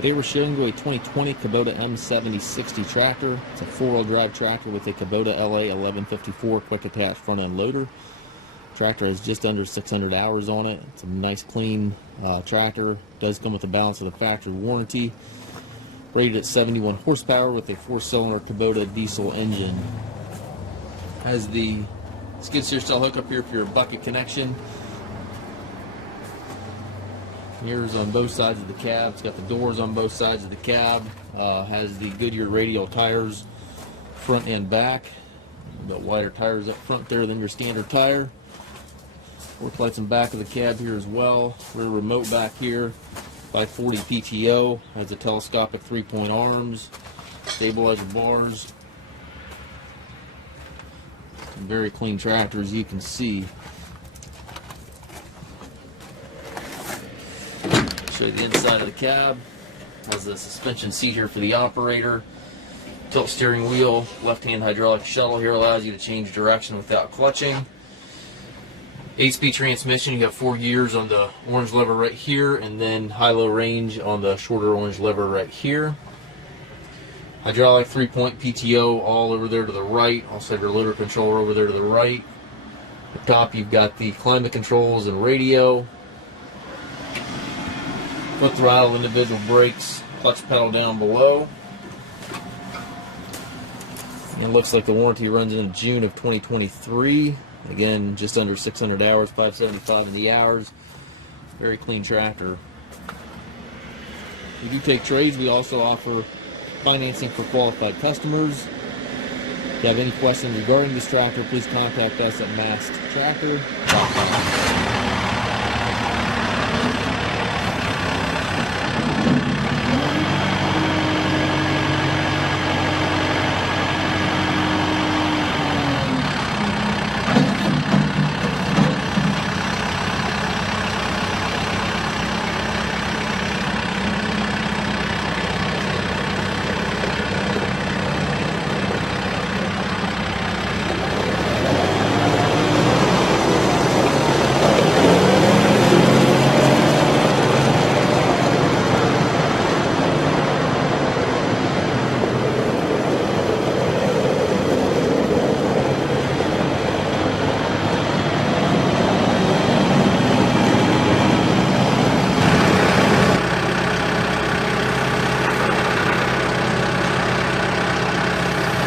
Today we're showing you a 2020 Kubota M7060 tractor. It's a four-wheel drive tractor with a Kubota LA 1154 quick attach front end loader. Tractor has just under 600 hours on it. It's a nice clean tractor. Does come with a balance of the factory warranty. Rated at 71 horsepower with a 4-cylinder Kubota diesel engine. Has the skid steer style hookup here for your bucket connection. Mirrors on both sides of the cab. It's got the doors on both sides of the cab. Has the Goodyear Radial tires front and back. A bit wider tires up front there than your standard tire. Work lights in back of the cab here as well. Rear remote back here. 540 PTO. Has a telescopic 3-point arms. Stabilizer bars. Some very clean tractor, as you can see. Show you the inside of the cab. Has a suspension seat here for the operator. Tilt steering wheel. Left-hand hydraulic shuttle here allows you to change direction without clutching. 8-speed transmission. You got 4 gears on the orange lever right here, and then high-low range on the shorter orange lever right here. Hydraulic 3-point PTO all over there to the right. Also have your loader controller over there to the right. At the top you've got the climate controls and radio. Foot throttle, individual brakes, clutch pedal down below. And it looks like the warranty runs into June of 2023. Again, just under 600 hours, 575 in the hours. Very clean tractor. We do take trades. We also offer financing for qualified customers. If you have any questions regarding this tractor, please contact us at maskedtractor.com.